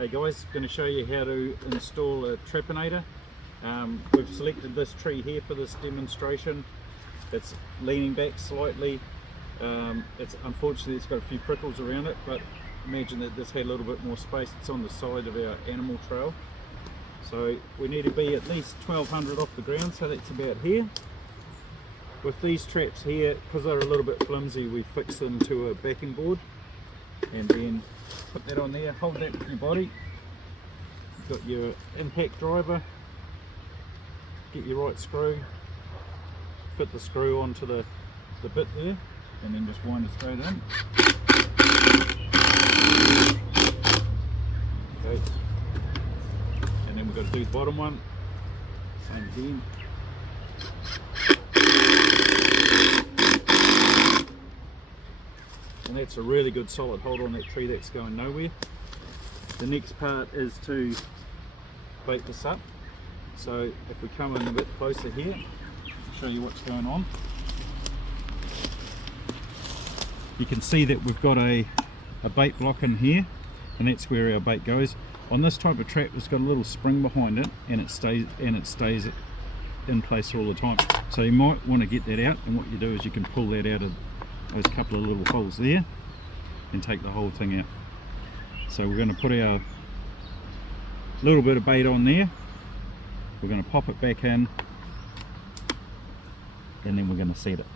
Hey guys, going to show you how to install a Trapinator. We've selected this tree here for this demonstration. It's leaning back slightly. Unfortunately it's got a few prickles around it, but imagine that this had a little bit more space. It's on the side of our animal trail. So we need to be at least 1200 off the ground, so that's about here. With these traps here, because they're a little bit flimsy, we fix them to a backing board and then put that on there, hold that with your body. You've got your impact driver, get your right screw, fit the screw onto the bit there, and then just wind it straight in. Okay. And then we've got to do the bottom one, same again. And that's a really good solid hold on that tree, that's going nowhere. The next part is to bait this up. So if we come in a bit closer here, I'll show you what's going on. You can see that we've got a bait block in here, and that's where our bait goes. On this type of trap, it's got a little spring behind it, and it stays in place all the time. So you might want to get that out, and what you do is you can pull that out of those couple of little holes there and take the whole thing out. So we're going to put our little bit of bait on there, we're going to pop it back in, and then we're going to set it.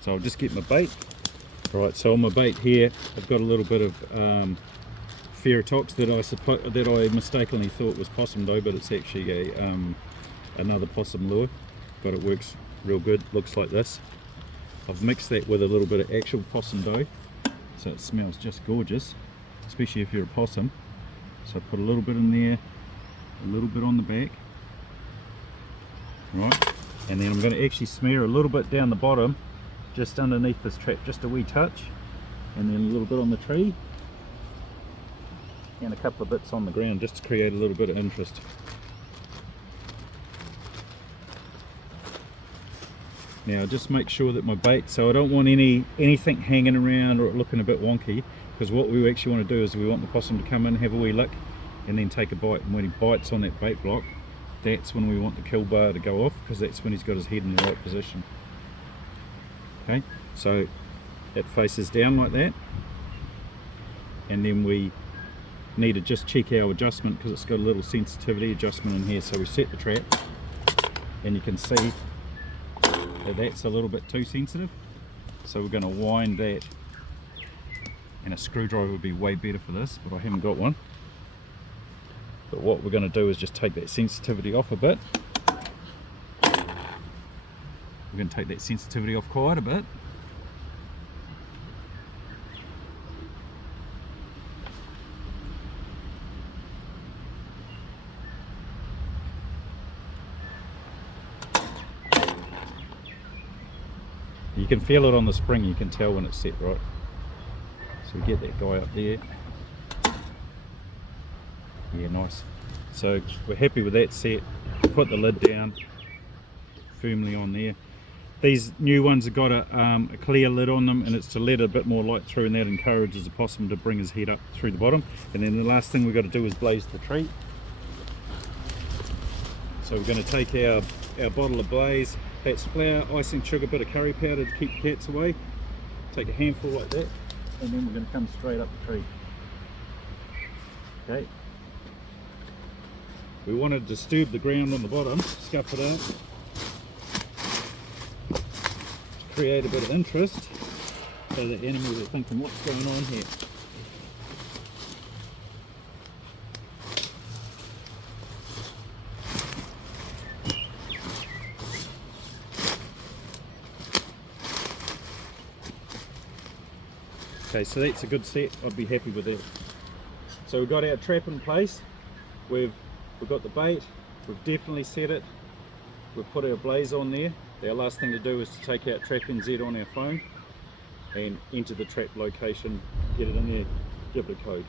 So I'll just get my bait. Right, so on my bait here I've got a little bit of ferritox that I mistakenly thought was possum dough, but it's actually another possum lure, but it works real good. Looks like this. I've mixed that with a little bit of actual possum dough, so it smells just gorgeous, especially if you're a possum. So I put a little bit in there, a little bit on the back, right, and then I'm going to actually smear a little bit down the bottom, just underneath this trap, just a wee touch, and then a little bit on the tree, and a couple of bits on the ground, just to create a little bit of interest. Now just make sure that my bait, so I don't want anything hanging around or looking a bit wonky, because what we actually want to do is we want the possum to come in, have a wee lick, and then take a bite. And when he bites on that bait block, that's when we want the kill bar to go off, because that's when he's got his head in the right position. Okay, so it faces down like that, and then we need to just check our adjustment, because it's got a little sensitivity adjustment in here. So we set the trap, and you can see that's a little bit too sensitive, so we're going to wind that, and a screwdriver would be way better for this, but I haven't got one. But what we're going to do is just take that sensitivity off a bit. We're going to take that sensitivity off quite a bit. You can feel it on the spring, you can tell when it's set right. So we get that guy up there. Yeah, nice. So we're happy with that set. Put the lid down firmly on there. These new ones have got a clear lid on them, and it's to let a bit more light through, and that encourages the possum to bring his head up through the bottom. And then the last thing we've got to do is blaze the tree. So we're going to take our bottle of blaze. That's flour, icing sugar, bit of curry powder to keep cats away. Take a handful like that, and then we're going to come straight up the tree. Okay. We want to disturb the ground on the bottom, scuff it out, to create a bit of interest, so the animals are thinking, what's going on here? Okay, so that's a good set. I'd be happy with that. So we've got our trap in place. We've got the bait. We've definitely set it. We've put our blaze on there. Our last thing to do is to take out Trap NZ on our phone and enter the trap location, get it in there, give it a code.